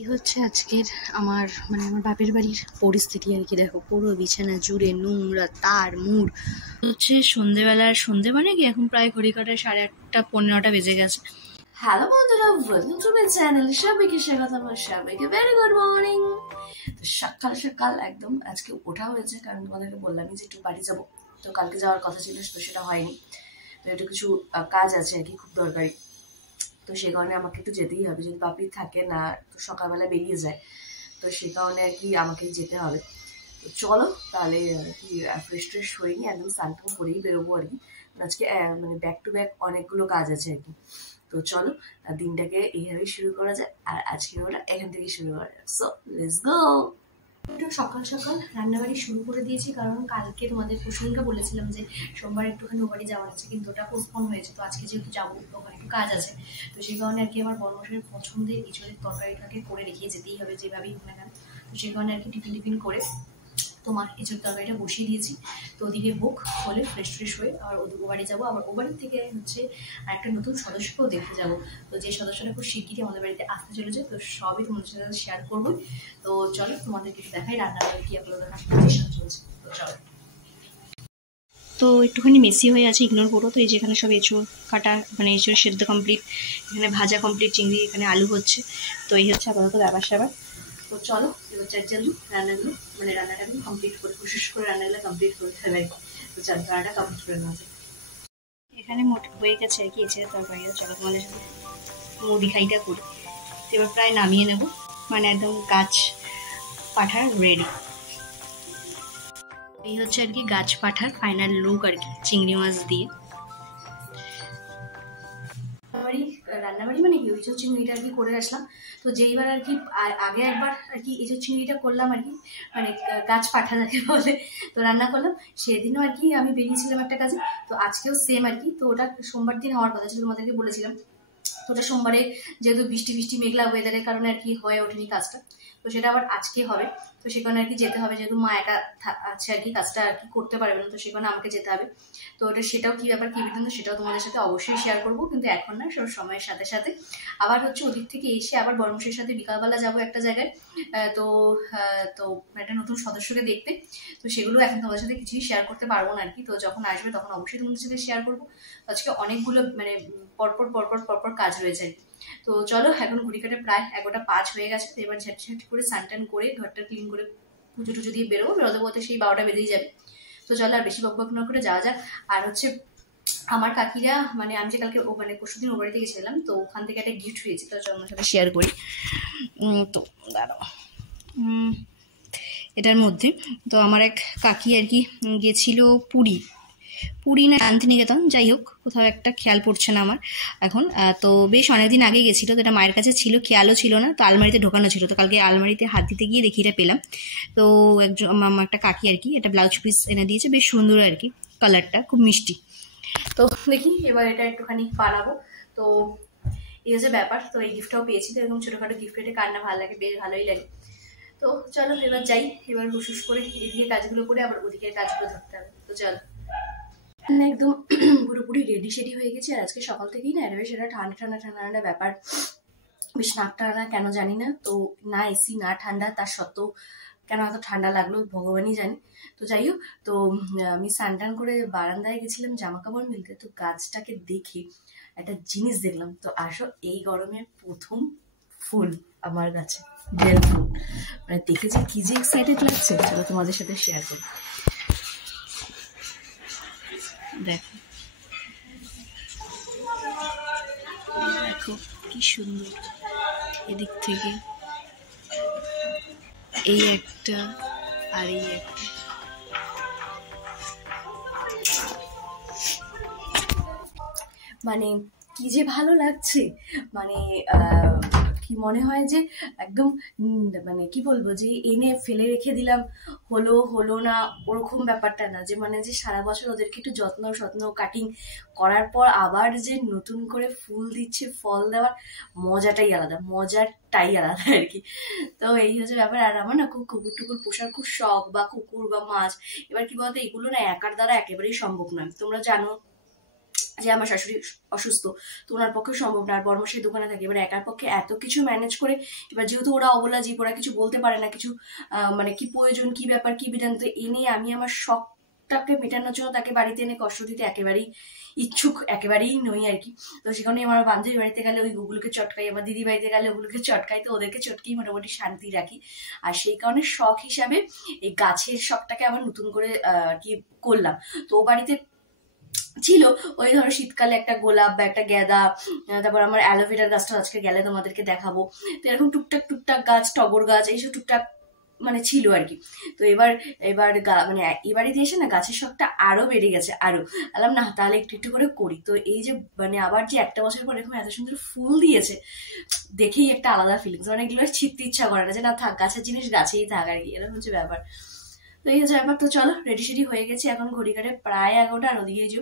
এই হচ্ছে আজকের আমার আমার বাপের বাড়ির পরিস্থিতি আর কি। দেখো পুরো বিছানা জুড়ে নোংরা তার মুড় হচ্ছে। সন্ধে মানে কি এখন প্রায় ঘড়ি কাটায় 8:30-9:15 বেজে গেছে। হ্যালো বন্ধুরা, ওয়েলকাম টু মাই চ্যানেল। সবাইকে স্বাগত, আমার সবাইকে ভেরি গুড মর্নিং। তো সকাল সকাল একদম আজকে ওঠা হয়েছে, কারণ তোমাদেরকে বললামই যে একটু বাড়ি যাবো। তো কালকে যাওয়ার কথা ছিল, তো সেটা হয়নি। তো একটু কিছু কাজ আছে আর কি, খুব দরকারি। তো সেই কারণে আমাকে একটু যেতেই হবে, যদি পাপড়ি থাকে না তো সকালবেলা বেরিয়ে যায়, তো সেই কারণে আর কি আমাকেই যেতে হবে। তো চলো তাহলে আর কি ফ্রেশ ট্রেশ হয়ে নিয়ে একদম স্নান করেই বেরোবো আর কি। আজকে ব্যাক টু ব্যাক অনেকগুলো কাজ আছে আর কি। তো চলো দিনটাকে এইভাবেই শুরু করা যায়, আর আজকে ওটা এখান থেকেই শুরু করা যায়। So let's go. একটু সকাল সকাল রান্নাবাড়ি শুরু করে দিয়েছি, কারণ কালকে তোমাদের প্রসঙ্গে বলেছিলাম যে সোমবার একটুখানি ওবাড়ি যাওয়ার আছে, কিন্তু ওটা পোস্টপোন হয়েছে। তো আজকে যেহেতু যাবো, ওখানে একটু কাজ আছে, তো সেই কারণে আর কি আমার বড়মশাইয়ের পছন্দের ইঁচড়ের তরকারিটাকে করে রেখে যেতেই হবে যেভাবেই হোক না কেন। তো সেই কারণে আর কি টিফিন করে তোমার এঁচড় তরকারিটা বসিয়ে দিয়েছি। তো ওদিকে বুক হলে ফ্রেশ ফ্রেশ হয়ে আবার ওদিকে বাড়ি যাবো। আবার ও বাড়ির থেকে হচ্ছে একটা নতুন সদস্যকেও দেখতে যাবো। তো যে সদস্যটা খুব শিগগিরই আমাদের বাড়িতে আসতে চলেছে, তো সবই তোমাদের সাথে শেয়ার করবো। তো চলো তোমাদেরকে দেখাই রান্নাঘরে কি আপনাদের প্রিপারেশন চলছে। তো চলো। তো একটুখানি মেসি হয়ে আছে, ইগনোর করো। তো এই যেখানে সব এঁচড় কাটা এঁচড় সেদ্ধ কমপ্লিট, এখানে ভাজা কমপ্লিট, চিংড়ি এখানে আলু হচ্ছে। তো এই হচ্ছে আপাতত ব্যাপার স্যাপার। তো চলো এবার জলদি রান্নাগুলো রান্নাটা কমপ্লিট করে কোশিশ করে রান্নাগুলো কমপ্লিট করে ফেলাই। তো চলো রান্নাটা কমপ্লিট করে নেওয়া যায়। এখানে মোট হয়ে গেছে আর কি এছাড়া তরকারিটা। চলো তোমাদের সাথে মুড়ি খাইটা করি। তো এবার প্রায় নামিয়ে নেব, একদম গাছ পাঠার রেডি। এই হচ্ছে আর কি গাছ পাঠার ফাইনাল লুক আর কি, চিংড়ি মাছ দিয়ে। রান্নাবাড়ি কি ইঁচড় চিংড়িটা আর কি করে আসলাম। তো যেইবার আর কি আগে একবার আর কি ইঁচড় চিংড়িটা করলাম আর কি, গাছ পাঠা যাকে বলে, তো রান্না করলাম। সেদিনও আর কি আমি বেরিয়েছিলাম একটা কাজে, তো আজকেও সেম আর কি। তো ওটা সোমবার দিন হওয়ার কথা ছিল, তোমাদেরকে বলেছিলাম। তো ওটা সোমবারে যেহেতু বৃষ্টি মেঘলা ওয়েদারের কারণে আর কি হয়ে ওঠেনি কাজটা, তো সেটা আবার আজকে হবে। তো সেখানে আর কি যেতে হবে, যেহেতু মা একা আছে আর কি, কাজটা আর কি করতে পারবে না, তো সেখানে আমাকে যেতে হবে। তো ওটা সেটাও কি ব্যাপার কি বৃত্তান্ত সেটাও তোমাদের সাথে অবশ্যই শেয়ার করবো, কিন্তু এখন না, সব সময়ের সাথে সাথে। আবার হচ্ছে ওদিক থেকে এসে আবার বড়মশের সাথে বিকালবেলা যাবো একটা জায়গায়। তো তো একটা নতুন সদস্যকে দেখতে। তো সেগুলো এখন তোমাদের সাথে কিছুই শেয়ার করতে পারবো না আর কি। তো যখন আসবে তখন অবশ্যই তোমাদের সাথে শেয়ার করবো। আজকে অনেকগুলো পরপর কাজ রয়েছে। তো চলো এখন ঘড়ি কাটে প্রায় 11:05 হয়ে গেছে। তো এবার ঝাঁটি করে স্নান করে ঘরটা ক্লিন করে পুজো টুজো দিয়ে বেরোতে বলতে সেই 12টা বেজেই যাবে। তো চলো আর বেশি বকবক না করে যাওয়া যাক। আর হচ্ছে আমার কাকিরা আমি যে কালকে পরশুদিন ও বাড়িতে গেছিলাম, তো ওখান থেকে একটা গিফট হয়েছে, তো চলো আমার সাথে শেয়ার করি। তো দাঁড়াও, এটার মধ্যে তো আমার এক কাকি আর কি গেছিল পুরী না শান্তিনিকেতন, যাই হোক কোথাও একটা, খেয়াল পড়ছে না আমার এখন। তো বেশ অনেকদিন আগে গেছিলো, তো এটা মায়ের কাছে ছিল, খেয়ালও ছিল না। তো আলমারিতে ঢোকানো ছিল, তো কালকে আলমারিতে হাত দিতে গিয়ে দেখি এটা পেলাম। তো আমার একটা কাকি আর কি এটা ব্লাউজ পিস এনে দিয়েছে, বেশ সুন্দর আর কি, কালারটা খুব মিষ্টি। তো দেখি এবার এটা একটুখানি বানাবো। তো এই হচ্ছে ব্যাপার। তো এই গিফটটাও পেয়েছি, তো এরকম ছোটোখাটো গিফট পেতে কার না ভালো লাগে, বেশ ভালোই লাগে। তো চলো এবার যাই, এবার হুসুস করে এদিকে কাজগুলো করে আবার ওদিকে কাজগুলো ধরতে হবে। তো চলো একদম পুরোপুরি রেডি সেডি হয়ে গেছি। আর আজকে সকাল থেকেই না বেশ এটা ঠান্ডা ব্যাপার, বেশ নাক টানা কেন জানি না। তো না এসি না ঠান্ডা, তার সত্ত্বেও কেন এত ঠান্ডা লাগলো ভগবানই জানি। তো যাই হোক, তো আমি স্নান করে বারান্দায় গেছিলাম জামা কাপড় মিলতে। তো গাছটাকে দেখে একটা জিনিস দেখলাম। তো আসো, এই গরমের প্রথম ফুল আমার গাছে, বেল ফুল। দেখে যে কি যে এক্সাইটেড লাগছে, চলো তোমাদের সাথে শেয়ার করি। দেখো দেখো কি সুন্দর, এদিক থেকে এই একটা আর এই একটা, কি যে ভালো লাগছে। কি মনে হয় যে একদম কি বলবো, যে এনে ফেলে রেখে দিলাম, হলো না, ওরকম ব্যাপারটা না। যে সারা বছর ওদেরকে একটু যত্ন কাটিং করার পর আবার যে নতুন করে ফুল দিচ্ছে, ফল দেওয়ার মজাটাই আলাদা আর কি। তো এই হচ্ছে ব্যাপার। আর আমার না খুব কুকুর টুকুর পোষার খুব শখ, বা কুকুর বা মাছ। এবার কি বলতো, এগুলো না একার দ্বারা একেবারেই সম্ভব নয়। তোমরা জানো যে আমার শাশুড়ি অসুস্থ, তো ওনার পক্ষে সম্ভব না, আর বড়মশাই দোকানে থাকে, এবার একার পক্ষে এত কিছু ম্যানেজ করে, এবার যেহেতু ওরা অবলা জীব, ওরা কিছু বলতে পারে না, কিছু মানে কি প্রয়োজন, কি ব্যাপার, কি বিধান, তো এ নিয়ে আমি আমার শখটাকে মেটানোর জন্য তাকে বাড়িতে এনে কষ্ট দিতে একেবারেই ইচ্ছুক একেবারেই নই আর কি। তো সেখানে আমার বান্ধবী বাড়িতে গেলে ওই ওগুলোকে চটকাই, আমার দিদি বাড়িতে গেলে ওগুলোকে চটকাই, তো ওদেরকে চটকেই মোটামুটি শান্তি রাখি। আর সেই কারণে শখ হিসাবে এই গাছের শখটাকে আবার নতুন করে আর কি করলাম। তো ও বাড়িতে ছিল ওই ধরো শীতকালে একটা গোলাপ বা একটা গাঁদা, তারপর আমার অ্যালোভেরার গাছটা আজকে গেলে তোমাদেরকে দেখাবো। তো এরকম টুকটাক টুকটাক গাছ, টগর গাছ, এইসব টুকটাক মানে ছিল আর কি। তো এবার এবার মানে এবারে দিয়ে এসে না গাছের শখটা আরো বেড়ে গেছে, আরো বললাম না তাহলে একটু একটু করে করি। তো এই যে মানে আবার যে একটা বছর পর এরকম এত সুন্দর ফুল দিয়েছে, দেখেই একটা আলাদা ফিলিংস, মানে এগুলো ছিটতে ইচ্ছা করে না, যে না থাক গাছের জিনিস গাছেই থাক আর কি, এরকম হচ্ছে ব্যাপার। তো এই হচ্ছে ব্যাপার। তো চলো রেডি সেডি হয়ে গেছি, এখন ঘড়ি কাটে প্রায় 11টা, আর ওদিকে যে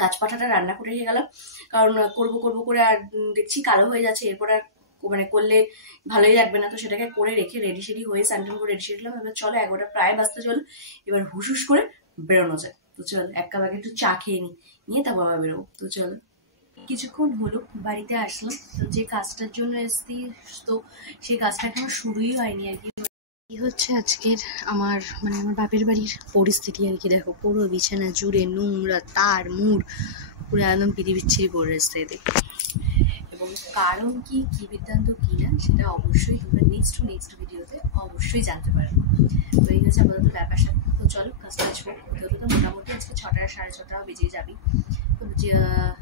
গাছ পাঠাটা রান্না করে নিয়ে গেলাম, কারণ করবো করবো করে আর দেখছি কালো হয়ে যাচ্ছে, এরপর আর মানে করলে ভালোই লাগবে না, তো সেটাকে করে রেখে রেডি সেডি হয়ে স্যান্টন করে রেডি সেডিলাম। এবার চলো 11টা প্রায় বাজতে চলো, এবার হুস করে বেরোনো যায়। তো চলো এক কাপ আগে একটু চা খেয়ে নিয়ে তারপর আবার বেরোবো। তো চলো কিছুক্ষণ হলো বাড়িতে আসলাম, তো যে কাজটার জন্য এসছি তো সেই কাজটা এখনো শুরুই হয়নি আর কি। এই হচ্ছে আজকের আমার মানে আমার বাপের বাড়ির পরিস্থিতি আর কি। দেখো পুরো বিছানা জুড়ে নোংরা, তার মুড় পুরো একদম বিচ্ছিরি পড়ে এসছে এদের। এবং কারণ কি বৃত্তান্ত কি না সেটা অবশ্যই তোমরা নেক্সট ভিডিওতে অবশ্যই জানতে পারবে। তো এই হচ্ছে আপাতত ব্যাপার সাথে। তো চলো কাজটা আসবো তো মোটামুটি আজকে 6টা 6:30 বেজে যাবে। তো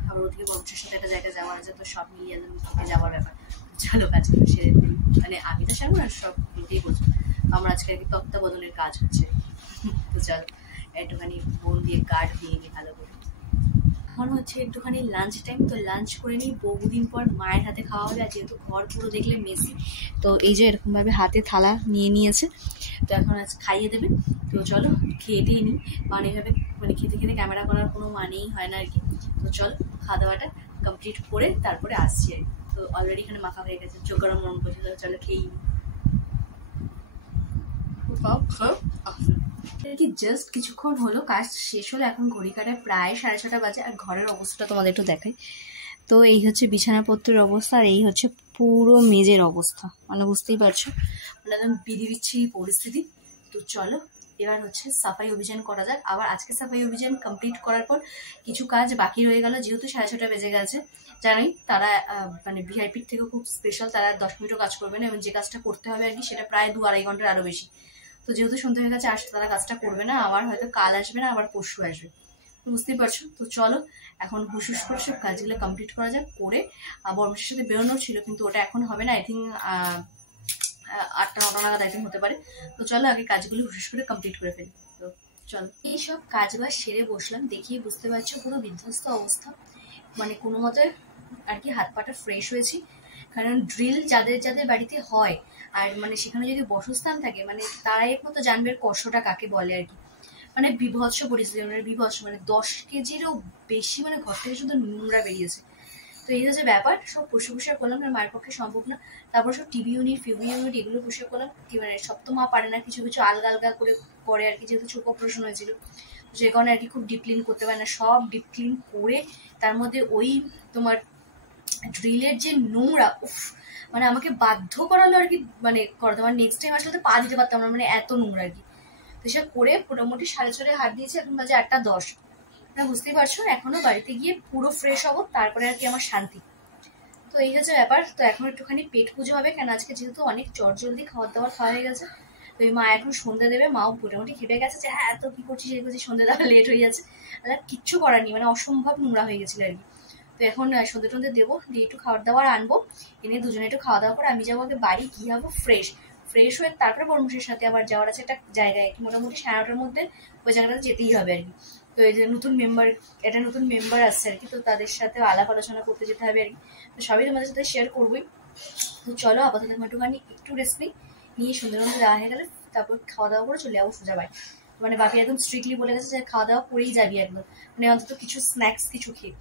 আবার ওদিকে বংশের সাথে একটা জায়গায় যাওয়ার আছে, তো সব মিলিয়ে একদম থেকে যাওয়ার ব্যাপার। চলো কাজগুলো সেরে ফেলি, মানে আমি তো সারবো না, সব লোকেই বলছো। আমার আজকে আর কি তত্ত্বাবধানের কাজ হচ্ছে। তো চলো একটুখানি বোন দিয়ে কাঠ দিয়ে নিই ভালো করে। এখন হচ্ছে একটুখানি লাঞ্চ টাইম, তো লাঞ্চ করে নিই, বহুদিন পর মায়ের হাতে খাওয়া হবে। আর যেহেতু ঘর পুরো দেখলে মেসি, তো এই যে এরকমভাবে হাতে থালা নিয়ে নিয়েছে, তো এখন আজ খাইয়ে দেবে। তো চলো খেয়ে দিয়ে নিই, কারণ এইভাবে মানে খেতে খেতে ক্যামেরা করার কোনো মানেই হয় না আর কি। তো চলো খাওয়া দাওয়াটা কমপ্লিট করে তারপরে আসছি আর কি। তো অলরেডি এখানে মাখা হয়ে গেছে, চোখ গরম মন করছে, চলো খেয়েই নিই। কি জাস্ট কিছুক্ষণ হলো কাজ শেষ হলো, এখন ঘড়ি কাটায় প্রায় 6:30 বাজে। আর ঘরের অবস্থাটা তোমাদের একটু দেখাই। তো এই হচ্ছে বিছানাপত্রের অবস্থা, আর এই হচ্ছে পুরো মেজের অবস্থা, মানে বুঝতেই পারছো মানে একদম বিচ্ছিরি পরিস্থিতি। তো চলো এবার হচ্ছে সাফাই অভিযান করা যাক। আবার আজকে সাফাই অভিযান কমপ্লিট করার পর কিছু কাজ বাকি রয়ে গেল, যেহেতু 6:30 বেজে গেছে। জানোই তারা মানে ভিআইপির থেকে খুব স্পেশাল, তারা 10 মিনিটও কাজ করবে না, এবং যে কাজটা করতে হবে আর কি সেটা প্রায় 2-2.5 ঘন্টার আরো বেশি। তো যেহেতু সন্ধ্যে হয়ে গেছে, আসতে তারা কাজটা করবে না, আবার হয়তো কাল আসবে না, আবার পরশু আসবে, বুঝতেই পারছো। তো চলো এখন হুস করে সব কাজগুলো কমপ্লিট করা যাক। করে বর্মশের সাথে বেরোনোর ছিল, কিন্তু ওটা এখন হবে না, আই থিঙ্ক 8টা 9টা নাগাদ আই থিঙ্ক হতে পারে। তো চলো আগে কাজগুলো হুস করে কমপ্লিট করে ফেলি। তো চলো এইসব কাজবাজ সেরে বসলাম, দেখিয়ে বুঝতে পারছো পুরো বিধ্বস্ত অবস্থা, মানে কোনো মতে আর কি হাত পাটা ফ্রেশ হয়েছি। কারণ ড্রিল যাদের যাদের বাড়িতে হয়, আর মানে সেখানে যদি বসস্থান থাকে, মানে তারাই একমাত্র জানবে কষ্টটা কাকে বলে আর কি। মানে বিভৎস পরিস্থিতি, মানে বিভৎস, মানে 10 কেজিরও বেশি, মানে ঘর থেকে শুধু নোংরা বেরিয়েছে। তো এই হচ্ছে ব্যাপার, সব পরিষ্কার করলাম, মায়ের পক্ষে সম্ভব না। তারপর সব টিভি ইউনিট এগুলো পরিষ্কার করলাম, কি মানে সব তো মা পারে না, কিছু কিছু আলগা আলগা করে করে আর কি, যেহেতু চোখ অপারেশন হয়েছিল, যে কারণে আর কি খুব ডিপ ক্লিন করতে পারে না। সব ডিপ ক্লিন করে তার মধ্যে ওই তোমার ড্রিলের যে নোংরা, উফ, মানে আমাকে বাধ্য করালো আর কি, মানে করতে, মানে নেক্সট টাইম আসলে পা দিতে পারতাম না, মানে এত নোংরা আর কি। তো সে করে মোটামুটি 6:30 হাত দিয়েছে, এখন বাজে 8:10। বুঝতেই পারছো এখনো বাড়িতে গিয়ে পুরো ফ্রেশ হবো, তারপরে আর কি আমার শান্তি। তো এই হচ্ছে ব্যাপার। তো এখন একটুখানি পেট পুজো হবে, কেন আজকে যেহেতু অনেক চটজলদি খাওয়ার দাওয়ার খাওয়া হয়ে গেছে। তো এই মা এখন সন্ধ্যে দেবে, মাও মোটামুটি খেপে গেছে যে হ্যাঁ তো কি করছিস এই করছিস, সন্ধ্যে দেওয়া লেট হয়ে যাচ্ছে। আর কিচ্ছু করার নেই, মানে অসম্ভব নোংরা হয়ে গেছিল আর কি। তো এখন সন্ধ্যে টন্ধে দেবো, দিয়ে একটু খাবার দাবার আনবো, এনে দুজনে একটু খাওয়া দাওয়া করে আমি যাবো আগে বাড়ি, গিয়ে যাবো ফ্রেশ হয়ে তারপরে বর্মশের সাথে আবার যাওয়ার আছে একটা জায়গায়, মোটামুটি 9:30টার মধ্যে ওই জায়গাটাতে যেতেই হবে আর কি। তো এই যে নতুন মেম্বার আসছে আর কি, তো তাদের সাথে আলাপ আলোচনা করতে যেতে হবে আর কি। তো সবই তোমাদের সাথে শেয়ার করবোই। তো চলো আপাতত একটুখানি একটু রেস্ট নিয়ে সন্ধ্যের মধ্যে দেওয়া হয়ে গেলে তারপর খাওয়া দাওয়া করে চলে যাবো সোজা বাড়ি। মানে বাপি একদম স্ট্রিক্টলি বলে গেছে যে খাওয়া দাওয়া করেই যাবি একদম, মানে অন্তত কিছু স্ন্যাক্স কিছু খেয়ে।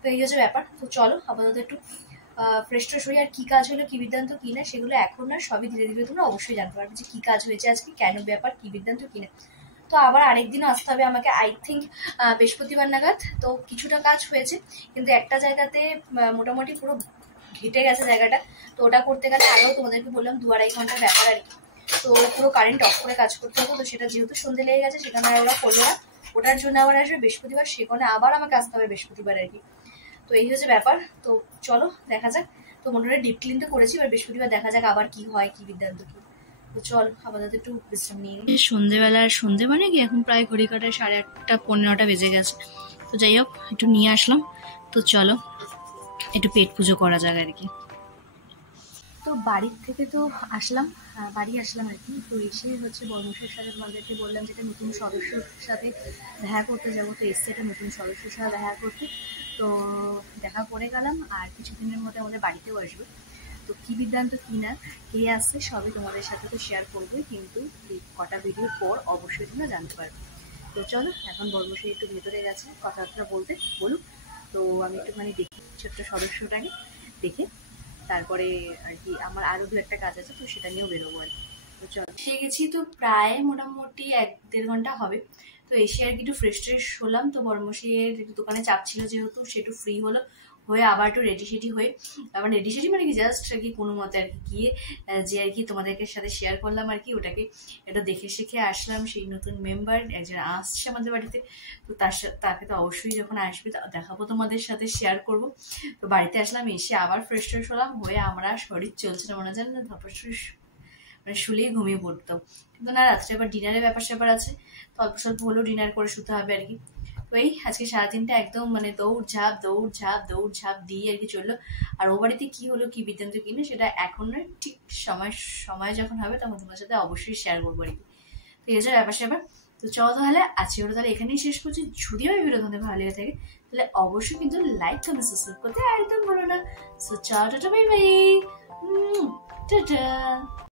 তো এই হচ্ছে ব্যাপার। তো চলো আপাতত একটু ফ্রেশ ট্রেশ হয়ে, আর কি কাজ হলো কি বৃত্তান্ত কি না সেগুলো এখন না, সবই ধীরে ধীরে তোমরা অবশ্যই জানতে পারবে যে কি কাজ হয়েছে আজকে, কেন ব্যাপার, কি বৃত্তান্ত কি না। তো আবার আরেকদিনও আসতে হবে আমাকে, আই থিঙ্ক বৃহস্পতিবার নাগাদ। তো কিছুটা কাজ হয়েছে, কিন্তু একটা জায়গাতে মোটামুটি পুরো ঘেটে গেছে জায়গাটা। তো ওটা করতে গেলে আগেও তোমাদেরকে বললাম 2-2.5 ঘন্টার ব্যাপার আর কি। তো পুরো কারেন্ট অফ করে কাজ করতে হবে। তো সেটা যেহেতু সন্ধে লেগে গেছে, সেখানে আর ওরা করলো না। ওটার জন্য আবার আসবে বৃহস্পতিবার, সেখানে আবার আমাকে আসতে হবে বৃহস্পতিবার আর কি। তো এই হচ্ছে ব্যাপার। তো চলো দেখা যাক। তো মোটামুটি ডিপ ক্লিন তো করেছি, এবার বৃহস্পতিবার দেখা যাক আবার কি হয়, কি বিদ্যান্ত কি। তো চল আপাতত একটু বিশ্রাম নিয়ে নিই। সন্ধেবেলার সন্ধে মানে কি এখন প্রায় ঘড়ি কাটায় 8:30-15টা বেজে গেছে। তো যাই হোক একটু নিয়ে আসলাম। তো চলো একটু পেট পুজো করা যাক আর কি। তো বাড়ির থেকে তো আসলাম, বাড়ি আসলাম আর কি। তো এসে হচ্ছে বর্মশের সাথে তোমাদেরকে বললাম যে একটা নতুন সদস্যর সাথে দেখা করতে যাবো। তো এসছে একটা নতুন সদস্যর সাথে দেখা করতে। তো দেখা করে গেলাম, আর কিছুদিনের মধ্যে আমাদের বাড়িতেও আসবে। তো কী বিদ্যান্ত কী না, কে আসছে সবই তোমাদের সাথে তো শেয়ার করবোই, কিন্তু এই কটা ভিডিওর পর অবশ্যই তোমরা জানতে পারবে। তো চলো এখন বর্মশে একটু ভেতরে গেছে কথাবার্তা বলতে, বলুক। তো আমি একটুখানি দেখি ছোট্ট সদস্যটাকে, দেখে তারপরে আর কি আমার আরো 2-একটা কাজ আছে, তো সেটা নিয়েও বেরোবো আর কি। তো চলো এসে গেছি, তো প্রায় মোটামুটি 1-1.5 ঘন্টা হবে। তো এসে আর কি একটু ফ্রেশ ট্রেশ হলাম। তো বর্মশির দোকানে চাপ ছিল যেহেতু, সে একটু ফ্রি হলো, হয়ে আবার একটু রেডি সেডি হয়ে, আবার রেডি সেডি মানে কি জাস্ট আর কি কোনো মতে আর কি গিয়ে যে আর কি তোমাদেরকে সাথে শেয়ার করলাম আর কি, ওটাকে এটা দেখে শিখে আসলাম। সেই নতুন মেম্বার একজন আসছে আমাদের বাড়িতে। তো তাকে তো অবশ্যই যখন আসবে দেখাবো, তোমাদের সাথে শেয়ার করব। তো বাড়িতে আসলাম, এসে আবার ফ্রেশ ট্রেশ হলাম, হয়ে আমরা শরীর চলছে না মনে জান না, ধপাসরি মানে শুলেই ঘুমিয়ে পড়তাম। কিন্তু না, রাত্রে আবার ডিনারের ব্যাপার স্যাপার আছে। তো অল্প স্বল্প হলেও ডিনার করে শুতে হবে আর কি। তো এই আজকে সারাদিনটা একদম মানে দৌড় ঝাঁপ দিয়ে আর কি চললো। আর ও বাড়িতে কি হলো, কি বৃত্তান্ত কি না, সেটা এখন না, ঠিক সময় যখন হবে তখন তোমার সাথে অবশ্যই শেয়ার করবো আর কি। তো এই হচ্ছে ব্যাপার স্যাপার। তো চলো তাহলে আজকে ওটা তাহলে এখানেই শেষ করছি। যদি আমার ভিডিও তোমাদের ভালো লেগে থাকে তাহলে অবশ্যই কিন্তু লাইক কমেন্ট সাবস্ক্রাইব করতে একদম ভুলো না। সো চলো টাটা, বাই বাই, টাটা।